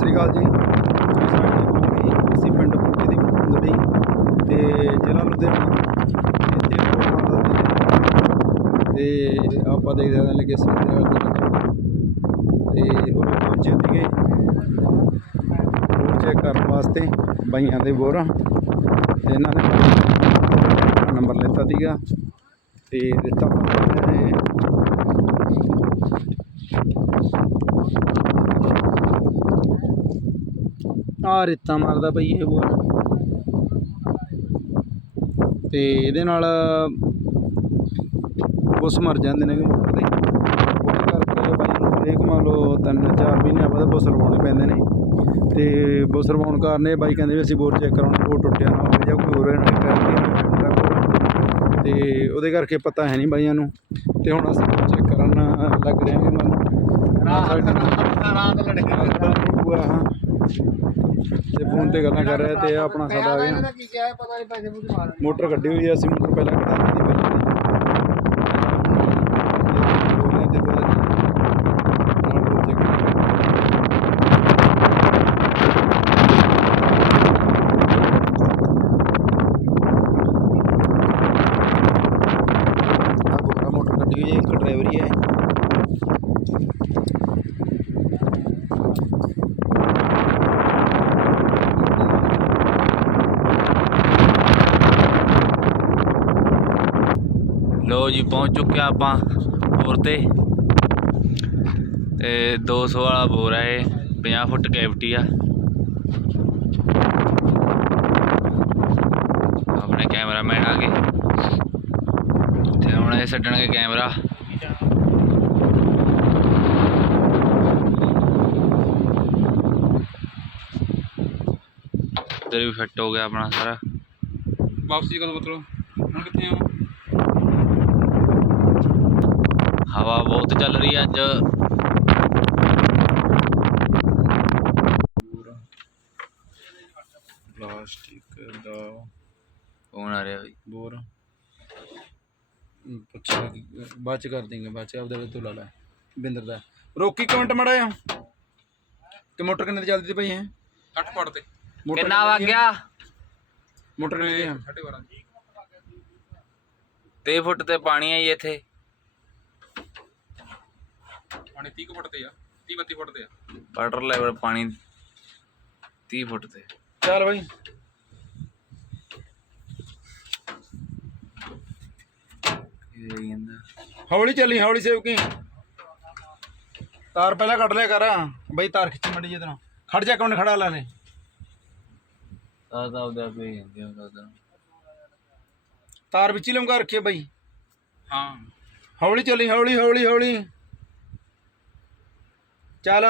ਸ੍ਰੀ ਅਕਾਲ ਜੀ। ਅਸੀਂ ਪਿੰਡ ਪੁੱਟੀ ਦੀ ਕੁੰਦੜੀ ਤੇ ਜ਼ਿਲ੍ਹਾ ਲੁਧਿਆਣਾ ਇੱਥੇ ਕੋਟਾ ਦਾ ਤੇ ਆਪਾਂ ਦੇਖਦੇ ਹਾਂ ਲੱਗੇ ਸੰਦੇ ਵਾਲੇ ਤੇ ਉਹ ਪਹੁੰਚੇ ਸੀਗੇ ਚੈੱਕ ਕਰਨ ਵਾਸਤੇ ਬਾਈਆਂ ਦੇ ਬੋਰਾਂ। ਤੇ ਇਹਨਾਂ ਨੇ ਨੰਬਰ ਲਿੱਤਾ ਸੀਗਾ। ਤੇ ਦਿੱਤਾ। ਪਾਇਆ ਆ ਰੇਤਾ ਮਾਰਦਾ ਪਈ ਇਹ ਬੋਰ ਤੇ ਇਹਦੇ ਨਾਲ ਬੁੱਸ ਮਰ ਜਾਂਦੇ ਨੇ ਮੋਟਰ ਦੇ ਕਰਕੇ ਬਾਈ ਨੂੰ ਹਰੇਕ ਮੰਨ ਲਓ ਤਿੰਨ ਚਾਰ ਮਹੀਨਿਆਂ ਬਾਅਦ ਬੁੱਸ ਲਵਾਉਣੇ ਪੈਂਦੇ ਨੇ। ਤੇ ਬੁੱਸ ਲਵਾਉਣ ਕਾਰਨ ਇਹ ਬਾਈ ਕਹਿੰਦੇ ਵੀ ਅਸੀਂ ਬੋਰ ਚੈੱਕ ਕਰਾਉਣਾ ਬੋਰ ਟੁੱਟਿਆ ਨਾ ਹੋਵੇ ਜਾਂ ਕੋਈ ਹੋਰ ਇਹਨਾਂ ਨੇ ਤੇ ਉਹਦੇ ਕਰਕੇ ਪਤਾ ਹੈ ਨਹੀਂ ਬਾਈਆਂ ਨੂੰ। ਤੇ ਹੁਣ ਅਸੀਂ ਚੈੱਕ ਕਰਨ ਲੱਗ ਰਹੇ ਹਾਂ ਮਨ ਰਾਤ ਰਾਤ ਲੜਕੇ ਹਾਂ। ਤੇ ਫੋਨ ਤੇ ਗੱਲਾਂ ਕਰ ਰਿਹਾ ਤੇ ਇਹ ਆਪਣਾ ਸਾਡਾ ਆ। ਗਿਆ ਮੋਟਰ ਕੱਢੀ ਹੋਈ ਹੈ ਅਸੀਂ ਮੋਟਰ ਪਹਿਲਾਂ ਕਢਾ ਦਿੱਤੀ ਪਹਿਲਾਂ ਬੋਲੇ ਤੇ ਬੋਲੇ ਨਾਲ ਬੋਲ ਚੈੱਕ ਆ ਬੋਰਾ ਮੋਟਰ ਕੱਢੀ ਹੋਈ ਹੈ ਇੱਕ ਡਰਾਈਵਰ ਹੀ ਹੈ ਲੋ ਜੀ, ਪਹੁੰਚ ਚੁੱਕਿਆ ਆਪਾਂ ਬੋਰ ਤੇ। ਤੇ 200 ਵਾਲਾ ਬੋਰ ਹੈ ਇਹ 50 ਫੁੱਟ ਕੈਵਿਟੀ ਆ। ਆਪਣੇ ਕੈਮਰਾਮੈਨ ਆ ਗਏ। ਤੇ ਹੁਣ ਇਹ ਛੱਡਣਗੇ ਕੈਮਰਾ। ਇੱਧਰ ਵੀ ਫਿੱਟ ਹੋ ਗਿਆ ਆਪਣਾ ਸਾਰਾ। ਵਾਪਸੀ ਕਦੋਂ ਮਤਲਬ ਹੁਣ ਕਿੱਥੇ ਆ ਹਵਾ ਬਹੁਤ ਚੱਲ ਰਹੀ ਹੈ ਅੱਜ। ਪਲਾਸਟਿਕ ਦਾ ਫੋਨ ਆ ਰਿਹਾ ਬਈ? ਬੋਰ। ਪੁੱਛਿਆ ਬਾਅਦ ਚ ਕਰ ਦੇਂਗੇ ਬਾਅਦ ਚ ਆਪਦੇ ਵੇਲੇ ਤੋਂ ਲਾ ਲੈ। ਬਿੰਦਰ ਦਾ। ਰੋਕੀ ਕਮੈਂਟ ਮੜਾ ਆ ਤੇ ਮੋਟਰ ਕਿੰਨੇ ਦੀ ਚੱਲਦੀ ਤੀ ਪਈ ਹੈ? 60 ਫੁੱਟ ਤੇ। ਕਿੰਨਾ ਵਗ ਗਿਆ? ਮੋਟਰ ਕਿੰਨੇ ਦੀ ਹੈ 12.5 30 ਫੁੱਟ ਤੇ ਪਾਣੀ ਜੀ ਇੱਥੇ। ਪਾਣੀ 30 ਕੁ ਫੁੱਟ ਤੇ ਆ 30 32 ਫੁੱਟ ਤੇ ਆ। ਵਾਟਰ ਲੈਵਲ ਪਾਣੀ 30 ਫੁੱਟ ਤੇ। ਚੱਲ ਬਾਈ। ਇਹ ਕਹਿੰਦਾ ਹੌਲੀ ਚੱਲੀ ਹੌਲੀ ਸੇਵਕੀ ਤਾਰ ਪਹਿਲਾਂ ਕੱਢ ਲਿਆ ਕਰ। ਬਈ ਤਾਰ ਖਿੱਚ ਮੜੀ ਨਾਲ ਖੜ ਜਾ ਕੌਣ ਖੜਾ ਲਾ ਲੈ। ਆ ਤਾਂ ਉਹਦਾ ਕੋਈ ਜਾਂਦੇ ਹੁੰਦਾ ਉਧਰ ਤਾਰ ਵਿੱਚ ਹੀ ਲਮਕਾ ਰੱਖੀ ਆ ਬਈ। ਹਾਂ। ਹੌਲੀ ਚੱਲੀ ਹੌਲੀ ਹੌਲੀ ਹੌਲੀ। ਚੱਲ।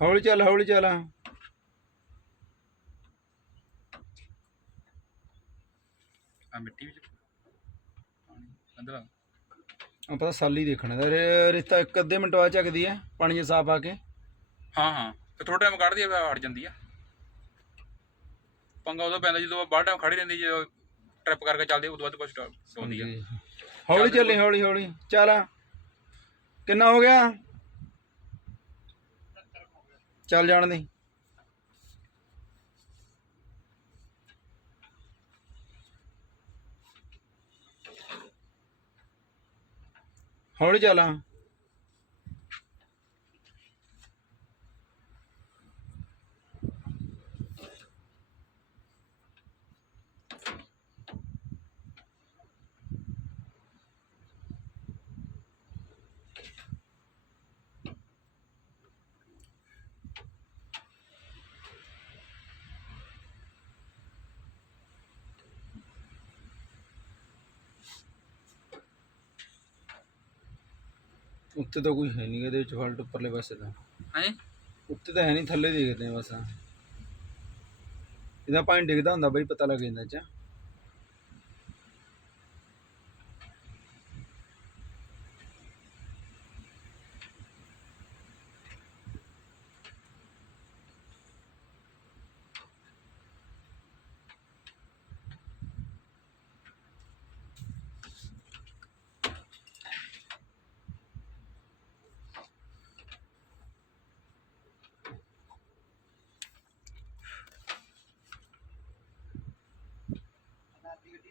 ਹੌਲੀ ਚੱਲ ਹੌਲੀ ਚੱਲ। ਆ ਮਿੱਟੀ ਵਿੱਚ ਪਾਣੀ ਅੰਦਰ ਆ। ਪਤਾ ਸਾਲੀ ਦੇਖਣਾ ਦਾ। ਰੇ- ਰੇਤਾ ਇੱਕ ਅੱਧੇ ਮਿੰਟ ਬਾਅਦ ਚੱਕਦੀ ਹੈ ਪਾਣੀ 'ਚ ਸਾਫ਼ ਆ ਕੇ। ਹਾਂ ਹਾਂ। ਤੇ ਥੋੜਾ ਟਾਈਮ ਕੱਢਦੀ ਆ ਹਟ ਜਾਂਦੀ ਆ। ਪੰਗਾ ਉਦੋਂ ਪੈਂਦਾ ਜਦੋਂ ਬਾਹਰ ਟਾਈਮ ਖੜੀ ਰਹਿੰਦੀ ਜਦੋਂ ਟ੍ਰਿਪ ਕਰਕੇ ਚੱਲਦੀ ਉਦੋਂ ਬਾਅਦ ਕੁਝ ਸੌਂਦੀ ਆ। ਹੌਲੀ ਚੱਲੀ ਹੌਲੀ ਹੌਲੀ। ਚੱਲ ਕਿੰਨਾ ਹੋ ਗਿਆ? ਚੱਲ ਜਾਣ ਦੇ। ਹੌਲੀ ਚੱਲ ਉੱਤੇ ਤਾਂ ਕੋਈ ਹੈ ਨਹੀਂ ਇਹਦੇ ਵਿੱਚ ਫਾਲਟ ਉੱਪਰਲੇ ਪਾਸੇ ਦਾ ਹੈ? ਉੱਤੇ ਤਾਂ ਹੈ ਨਹੀਂ ਥੱਲੇ ਦੇਖਦੇ ਆ ਬਸ। ਇਹਦਾ ਪਾਣੀ ਡਿੱਗਦਾ ਹੁੰਦਾ ਬਈ ਪਤਾ ਲੱਗ ਜਾਂਦਾ ਚ।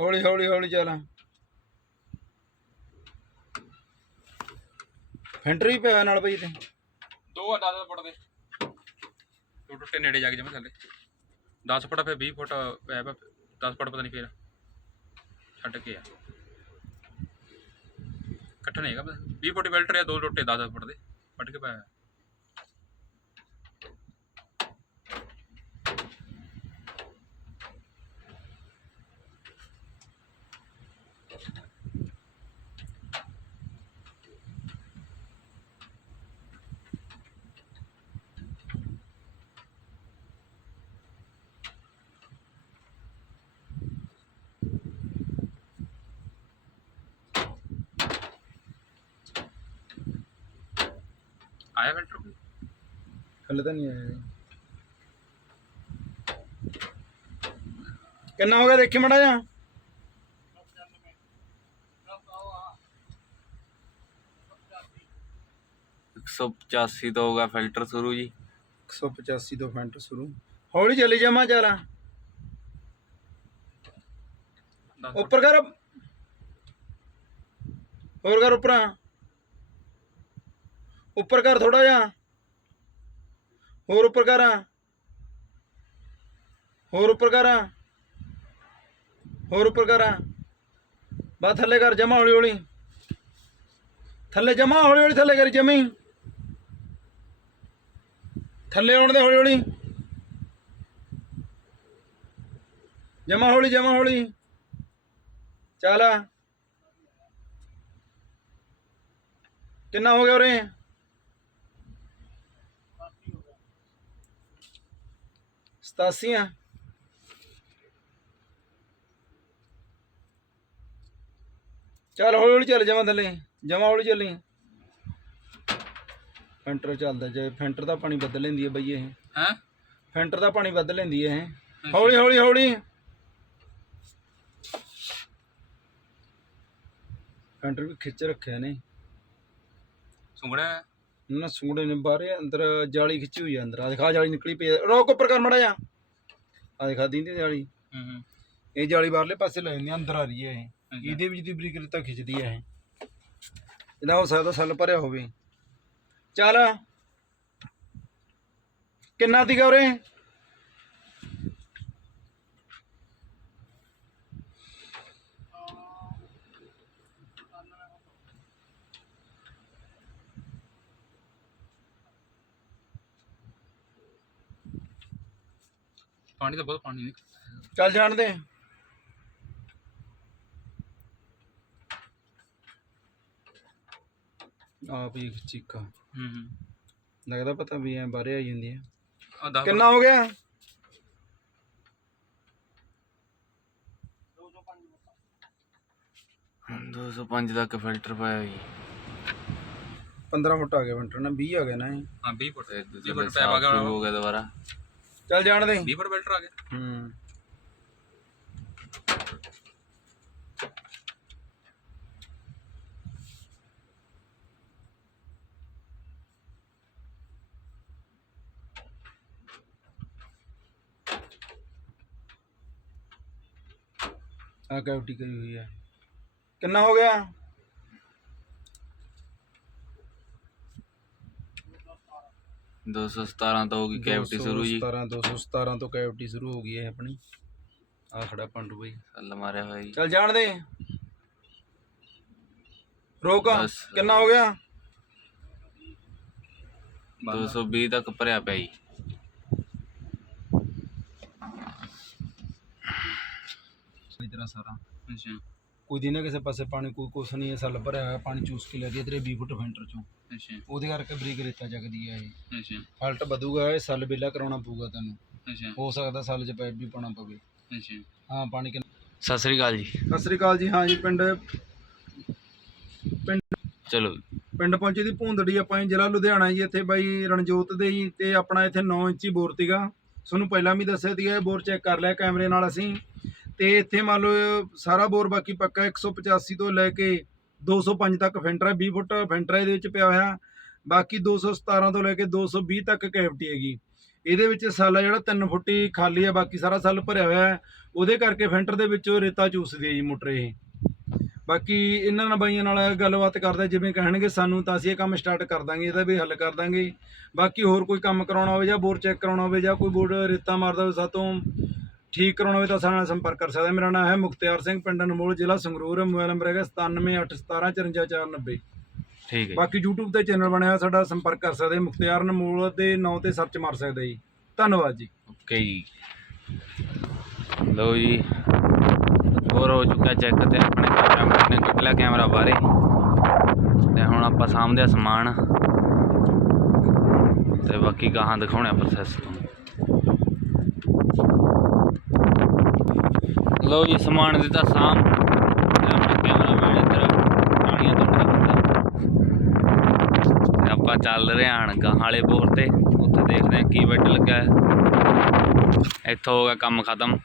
ਹੌਲੀ ਹੌਲੀ ਹੌਲੀ ਚੱਲ। ਫੈਂਟਰ ਵੀ ਪਿਆ ਨਾਲ ਬਈ ਤੇ ਦੋ ਆ 10 ਫੁੱਟ ਦੇ। ਦੋ ਟੁੱਟੇ ਨੇੜੇ ਜਾ ਕੇ ਜਮਾ ਥੱਲੇ। 10 ਫੁੱਟ ਫਿਰ 20 ਫੁੱਟ ਪੈ 10 ਫੁੱਟ ਪਤਾ ਨਹੀਂ ਫਿਰ ਛੱਡ ਕੇ ਆ। ਇਕੱਠਾ ਨਹੀਂ ਹੈਗਾ 20 ਫੁੱਟ ਬੈਲਟ ਆ, ਦੋ ਟੁੱਟੇ 10 ਫੁੱਟ ਦੇ। ਵੱਢ ਕੇ ਪਾਇਆ ਆਇਆ ਬੈਲਟ ਹਲੇ ਤਾਂ ਨਹੀਂ ਆਇਆ ਜੀ। ਕਿੰਨਾ ਹੋ ਗਿਆ ਦੇਖੀ ਮੜਾ ਜਾ 185 ਤੋਂ ਹੋਗਾ ਫਿਲਟਰ ਸ਼ੁਰੂ ਜੀ। 185 ਤੋਂ ਫੈਂਟ ਸ਼ੁਰੂ। ਹੌਲੀ ਚੱਲੀ ਜਾਵਾਂ ਚੱਲ। ਉੱਪਰ ਕਰ। ਹੋਰ ਕਰ ਉੱਪਰ। ਉੱਪਰ ਕਰ ਥੋੜਾ ਜਿਹਾ। ਹੋਰ ਉੱਪਰ ਕਰ। ਹੋਰ ਉੱਪਰ ਕਰ। ਹੋਰ ਉੱਪਰ ਕਰ। ਬਾ ਥੱਲੇ ਕਰ ਜਮਾ ਹੌਲੀ ਹੌਲੀ। ਥੱਲੇ ਜਮਾ ਹੌਲੀ ਹੌਲੀ ਥੱਲੇ ਕਰੀ ਜਮੀ। ਥੱਲੇ ਆਉਣ ਦੇ ਹੌਲੀ ਹੌਲੀ। ਜਮਾ ਹੌਲੀ ਜਮਾ ਹੌਲੀ। ਚੱਲ। ਕਿੰਨਾ ਹੋ ਗਿਆ ਉਰੇ? ਚੱਲ ਹੌਲੀ ਹੌਲੀ ਚੱਲ ਜਮਾ ਥੱਲੇ ਜਮਾ ਹੌਲੀ ਚੱਲੀ। ਫੈਂਟਰ ਚੱਲਦਾ ਜੇ ਫੈਂਟਰ ਦਾ ਪਾਣੀ ਬਦਲ ਲੈਂਦੀ ਹੈ ਬਈ ਇਹ। ਹੈ? ਫੈਂਟਰ ਦਾ ਪਾਣੀ ਵੱਧ ਲੈਂਦੀ ਹੈ ਇਹ। ਹੌਲੀ ਹੌਲੀ ਹੌਲੀ। ਫੈਂਟਰ ਵੀ ਖਿੱਚ ਰੱਖਿਆ ਨੇ। ਸੁੰਗੜਾ ਨਾ ਸੂੜੇ ਨੇ ਬਾਹਰੇ ਅੰਦਰ ਜਾਲੀ ਖਿੱਚੀ ਹੋਈ ਹੈ ਅੰਦਰ। ਆ ਦਿਖਾ ਜਾਲੀ ਨਿਕਲੀ ਪਈ। ਰੋਕ ਉੱਪਰ ਕਰ ਮੜਾ ਜਾ ਆ ਦਿਖਾ ਦਿੰਦੀ ਜਾਲੀ। ਹੂੰ ਹੂੰ। ਇਹ ਜਾਲੀ ਬਾਹਰਲੇ ਪਾਸੇ ਲੈ ਜਾਂਦੀ ਆ, ਅੰਦਰ ਆ ਰਹੀ ਹੈ ਇਹ। ਇਹਦੇ ਵਿੱਚ ਦੀ ਬਰੀਕ ਰੇਤਾ ਖਿੱਚਦੀ ਹੈ ਇਹ। ਇਹਦਾ ਹੋ ਸਕਦਾ ਸੱਲ ਭਰਿਆ ਹੋਵੇ। ਚੱਲ। ਕਿੰਨਾ ਦੀ ਉਰੇ? ਪਾਣੀ ਤਾਂ ਬਹੁਤ ਪਾਣੀ ਨਿਕਲ ਚੱਲ ਜਾਣ ਦੇ। ਆਪ ਹੀ ਚੀਕਾ। ਹੂੰ ਹੂੰ। ਲੱਗਦਾ ਪਤਾ ਵੀ ਐ ਬਾਹਰੇ ਆਈ ਜਾਂਦੀ ਹੈ ਆ 10 ਕਿੰਨਾ ਹੋ ਗਿਆ? ਦੋ 205 ਤੱਕ ਫਿਲਟਰ ਪਾਇਆ ਜੀ। 15 ਫੁੱਟ ਆ ਗਿਆ ਵਿੰਟਰ ਨਾ 20 ਆ ਗਿਆ ਨਾ ਇਹ। ਹਾਂ 20 ਫੁੱਟ। ਤੇ 20 ਦੂਜੇ ਫੁੱਟ ਪੈਪ ਆ ਗਿਆ ਸ਼ੁਰੂ ਹੋ ਗਿਆ ਦੁਬਾਰਾ। ਚੱਲ ਜਾਣ ਦੇ। 20 ਫੁੱਟ ਬੈਲਟ ਆ ਗਿਆ। ਹੂੰ। ਆ ਕੈਵਟੀ ਕਰੀ ਹੋਈ ਹੈ ਕਿੰਨਾ ਹੋ ਗਿਆ? ਦੋ ਸੌ ਸਤਾਰਾਂ ਤੋਂ ਹੋ ਗਈ ਕੈਵਟੀ ਸ਼ੁਰੂ ਜੀ। 17 217 ਤੋਂ ਕੈਵਟੀ ਸ਼ੁਰੂ ਹੋ ਗਈ ਹੈ ਆਪਣੀ। ਆ ਖੜਾ ਪੰਡੂ ਬਈ। ਸੱਲ ਮਾਰਿਆ ਹੋਇਆ ਜੀ। ਚੱਲ ਜਾਣ ਦੇ। ਰੋਕ। ਬਸ। ਕਿੰਨਾ ਹੋ ਗਿਆ? 220 ਤੱਕ ਭਰਿਆ ਪਿਆ ਜੀ। ਸਾਰਾ। ਅੱਛਾ। ਕੋਈ ਦੀ ਨਾ ਕਿਸੇ ਪਾਸੇ ਪਾਣੀ ਕੋਈ ਕੁਛ ਨਹੀਂ ਹੈ ਸੱਲ ਭਰਿਆ ਹੋਇਆ ਪਾਣੀ ਚੂਸ ਕੇ ਲੈ ਹੈ ਤੇਰੇ 20 ਫੁੱਟ ਫੈਂਟਰ ਚੋਂ। ਅੱਛਾ। ਉਹਦੇ ਕਰਕੇ ਬਰੀਕ ਰੇਤਾ ਜਗਦੀ ਹੈ ਇਹ। ਅੱਛਾ। ਫਾਲਟ ਵਧੂਗਾ ਇਹ ਸੱਲ ਬੇਲਾ ਕਰਾਉਣਾ ਪਊਗਾ ਤੈਨੂੰ। ਅੱਛਾ। ਹੋ ਸਕਦਾ ਸੱਲ 'ਚ ਪਾਈਪ ਵੀ ਪਾਉਣਾ ਪਵੇ। ਅੱਛਾ। ਹਾਂ ਪਾਣੀ ਕਿੰਨਾ ਸਤਿ ਸ੍ਰੀ ਅਕਾਲ ਜੀ। ਸਤਿ ਸ੍ਰੀ ਅਕਾਲ ਜੀ ਹਾਂ ਜੀ ਪਿੰਡ ਪਿੰਡ ਚਲੋ। ਪਿੰਡ ਪਹੁੰਚੇ ਦੀ ਭੂੰਦੜੀ ਆਪਾਂ ਜੀ, ਜ਼ਿਲ੍ਹਾ ਲੁਧਿਆਣਾ ਜੀ ਇੱਥੇ ਬਾਈ ਰਣਜੋਤ ਦੇ ਜੀ ਤੇ ਆਪਣਾ ਇੱਥੇ 9 ਇੰਚੀ ਬੋਰ ਤੀਗਾ ਤੁਹਾਨੂੰ ਪਹਿਲਾਂ ਵੀ ਦੱਸਿਆ ਸੀਗਾ ਇਹ ਬੋਰ ਚੈੱਕ ਕਰ ਲਿਆ ਕੈਮਰੇ ਨਾਲ ਅਸੀਂ। ਤੇ ਇੱਥੇ ਮੰਨ ਲਓ ਸਾਰਾ ਬੋਰ ਬਾਕੀ ਪੱਕਾ 185 ਤੋਂ ਲੈ ਕੇ 205 ਤੱਕ ਫੈਂਟਰ ਹੈ 20 ਫੁੱਟ ਫੈਂਟਰ ਇਹਦੇ ਵਿੱਚ ਪਿਆ ਹੋਇਆ। ਬਾਕੀ 217 ਤੋਂ ਲੈ ਕੇ 220 ਤੱਕ ਕੈਵਿਟੀ ਹੈਗੀ। ਇਹਦੇ ਵਿੱਚ ਸਾਲਾ ਜਿਹੜਾ 3 ਫੁੱਟੀ ਖਾਲੀ ਹੈ, ਬਾਕੀ ਸਾਰਾ ਸੱਲ ਭਰਿਆ ਹੋਇਆ ਹੈ। ਉਹਦੇ ਕਰਕੇ ਫੈਂਟਰ ਦੇ ਵਿੱਚੋਂ ਰੇਤਾ ਚੂਸਦੀ ਹੈ ਜੀ ਮੋਟਰ ਇਹ। ਬਾਕੀ ਇਹਨਾਂ ਨਾਲ ਬਾਈਆਂ ਨਾਲ ਗੱਲਬਾਤ ਕਰਦਾ ਜਿਵੇਂ ਕਹਿਣਗੇ ਸਾਨੂੰ ਤਾਂ ਅਸੀਂ ਇਹ ਕੰਮ ਸਟਾਰਟ ਕਰ ਦਾਂਗੇ, ਇਹਦਾ ਵੀ ਹੱਲ ਕਰ ਦਾਂਗੇ। ਬਾਕੀ ਹੋਰ ਕੋਈ ਕੰਮ ਕਰਾਉਣਾ ਹੋਵੇ ਜਾਂ ਬੋਰ ਚੈੱਕ ਕਰਾਉਣਾ ਹੋਵੇ ਜਾਂ ਕੋਈ ਬੋਰ ਰੇਤਾ ਮਾਰਦਾ ਹੋਵੇ ਸਾਤੋਂ ਠੀਕ ਕਰਾਉਣਾ ਹੋਵੇ ਤਾਂ ਸਾਡੇ ਨਾਲ ਸੰਪਰਕ ਕਰ ਸਕਦਾ ਮੇਰਾ ਨਾਮ ਹੈ ਮੁਖਤਿਆਰ ਸਿੰਘ ਪਿੰਡ ਅਨਮੋਲ ਜ਼ਿਲ੍ਹਾ ਸੰਗਰੂਰ ਮੋਬਾਈਲ ਨੰਬਰ ਹੈਗਾ 9781175490 ਠੀਕ ਹੈ ਬਾਕੀ YouTube ਤੇ ਚੈਨਲ ਬਣਿਆ ਸਾਡਾ ਸੰਪਰਕ ਕਰ ਸਕਦੇ ਮੁਖਤਿਆਰ ਅਨਮੋਲ ਦੇ ਨਾਂ ਤੇ ਸਰਚ ਮਾਰ ਸਕਦੇ ਜੀ। ਧੰਨਵਾਦ ਜੀ। ਓਕੇ ਜੀ। ਲਓ ਜੀ ਹੋਰ ਹੋ ਚੁੱਕਾ ਚੈੱਕ ਤੇ। ਆਪਣੇ ਕੈਮਰਾਮੈਨ ਨੇ ਕੱਢ ਕੈਮਰਾ ਬਾਹਰੇ। ਤੇ ਹੁਣ ਆਪਾਂ ਸਾਹਮਣੇ ਸਮਾਨ। ਤੇ ਬਾਕੀ ਗਾਹਾਂ ਦਿਖਾਉਣਾ ਪ੍ਰੋਸੈਸ ਤੋਂ। ਲਓ ਜੀ, ਸਮਾਨ ਦਿੱਤਾ ਸਾਮ। ਤੇ ਆਪਣਾ ਇੱਧਰ ਟਾਣੀਆਂ ਤੋੜਦਾ ਤੇ ਆਪਾਂ ਚੱਲ ਰਹੇ ਹਾਂ ਗਾਹਾਂ ਵਾਲੇ ਬੋਰ ਤੇ। ਉੱਥੇ ਦੇਖਦੇ ਹਾਂ ਕੀ ਬੈਡ ਲੱਗਾ ਇੱਥੋਂ ਹੋ ਗਿਆ ਕੰਮ ਖਤਮ।